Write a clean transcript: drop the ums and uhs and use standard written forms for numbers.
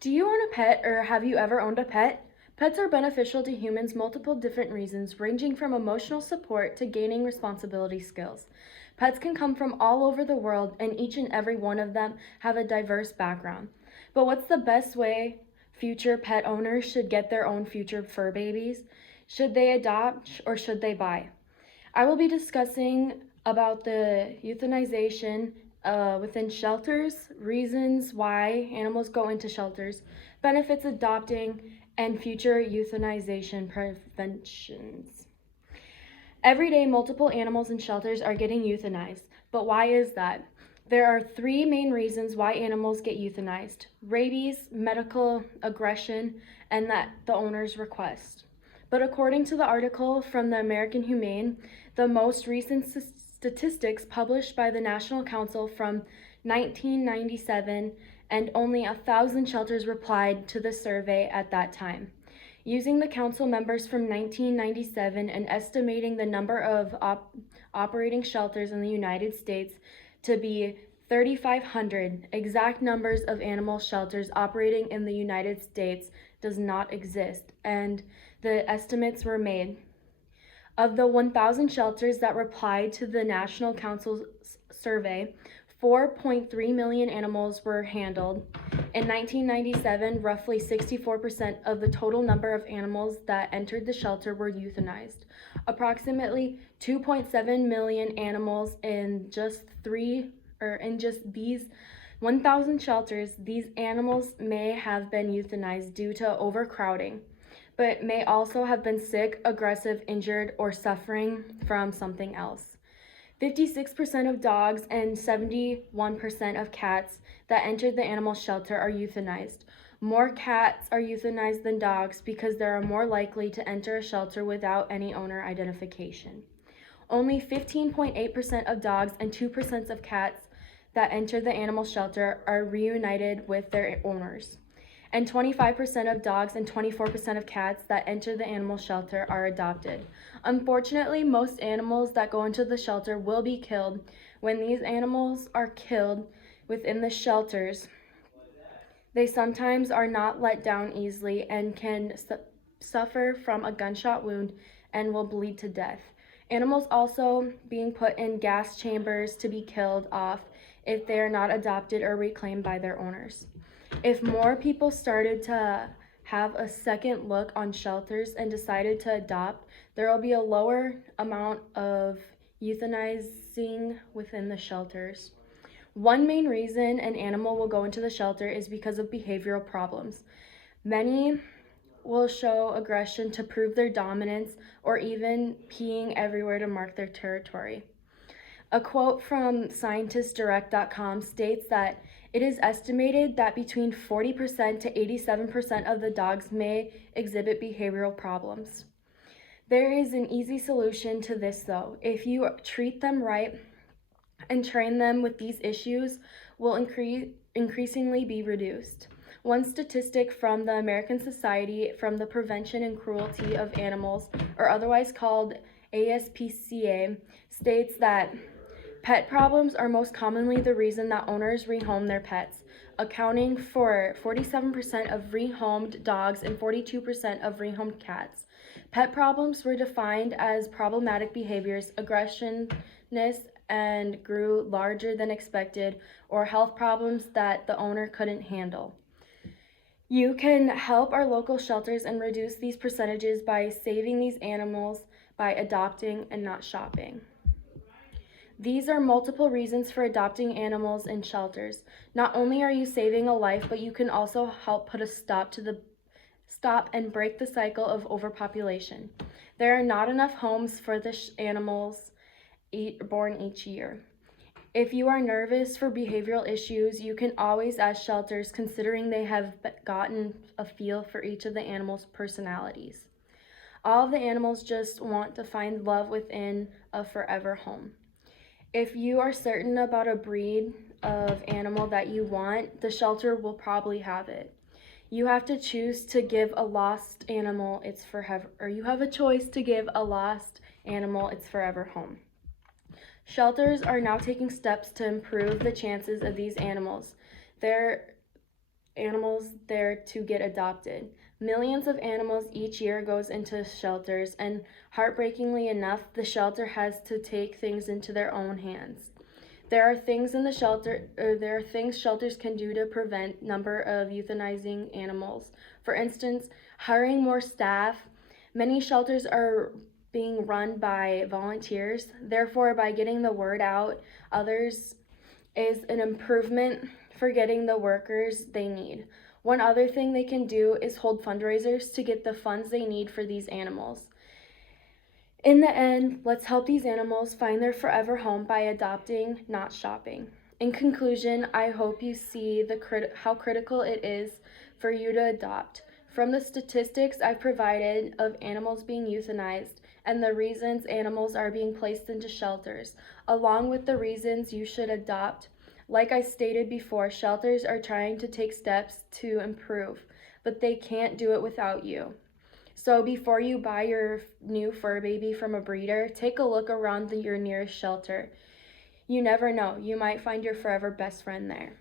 Do you own a pet or have you ever owned a pet? Pets are beneficial to humans multiple different reasons, ranging from emotional support to gaining responsibility skills. Pets can come from all over the world, and each and every one of them have a diverse background. But what's the best way future pet owners should get their own future fur babies? Should they adopt or should they buy? I will be discussing about the euthanization within shelters, reasons why animals go into shelters, benefits adopting, and future euthanization preventions. Every day, multiple animals in shelters are getting euthanized. But why is that? There are three main reasons why animals get euthanized: rabies, medical aggression, and that the owner's request. But according to the article from the American Humane, the most recent statistics published by the National Council from 1997, and only 1,000 shelters replied to the survey at that time. Using the council members from 1997 and estimating the number of operating shelters in the United States to be 3,500, exact numbers of animal shelters operating in the United States does not exist, and the estimates were made. Of the 1,000 shelters that replied to the National Council's survey, 4.3 million animals were handled. In 1997, roughly 64% of the total number of animals that entered the shelter were euthanized. Approximately 2.7 million animals in just these 1,000 shelters. These animals may have been euthanized due to overcrowding, but may also have been sick, aggressive, injured, or suffering from something else. 56% of dogs and 71% of cats that entered the animal shelter are euthanized. More cats are euthanized than dogs because they are more likely to enter a shelter without any owner identification. Only 15.8% of dogs and 2% of cats that enter the animal shelter are reunited with their owners. And 25% of dogs and 24% of cats that enter the animal shelter are adopted. Unfortunately, most animals that go into the shelter will be killed. When these animals are killed within the shelters, they sometimes are not let down easily and can suffer from a gunshot wound and will bleed to death. Animals also being put in gas chambers to be killed off if they are not adopted or reclaimed by their owners. If more people started to have a second look on shelters and decided to adopt, there will be a lower amount of euthanizing within the shelters. One main reason an animal will go into the shelter is because of behavioral problems. Many will show aggression to prove their dominance or even peeing everywhere to mark their territory. A quote from scientistdirect.com states that it is estimated that between 40% to 87% of the dogs may exhibit behavioral problems. There is an easy solution to this though. If you treat them right and train them with these issues, will increasingly be reduced. One statistic from the American Society for the Prevention and Cruelty of Animals, or otherwise called ASPCA, states that pet problems are most commonly the reason that owners rehome their pets, accounting for 47% of rehomed dogs and 42% of rehomed cats. Pet problems were defined as problematic behaviors, aggressiveness, and grew larger than expected, or health problems that the owner couldn't handle. You can help our local shelters and reduce these percentages by saving these animals by adopting and not shopping. These are multiple reasons for adopting animals in shelters. Not only are you saving a life, but you can also help put a stop and break the cycle of overpopulation. There are not enough homes for the animals born each year. If you are nervous for behavioral issues, you can always ask shelters, considering they have gotten a feel for each of the animals' personalities. All of the animals just want to find love within a forever home. If you are certain about a breed of animal that you want, the shelter will probably have it. You have to choose to give a lost animal its forever, or you have a choice to give a lost animal its forever home. Shelters are now taking steps to improve the chances of these animals. There animals there to get adopted. Millions of animals each year goes into shelters, and heartbreakingly enough, the shelter has to take things into their own hands. There are things shelters can do to prevent number of euthanizing animals. For instance, hiring more staff. Many shelters are being run by volunteers. Therefore, by getting the word out, others is an improvement for getting the workers they need. One other thing they can do is hold fundraisers to get the funds they need for these animals. In the end, let's help these animals find their forever home by adopting, not shopping. In conclusion, I hope you see how critical it is for you to adopt. From the statistics I've provided of animals being euthanized and the reasons animals are being placed into shelters, along with the reasons you should adopt, like I stated before, shelters are trying to take steps to improve, but they can't do it without you. So before you buy your new fur baby from a breeder, take a look around your nearest shelter. You never know, you might find your forever best friend there.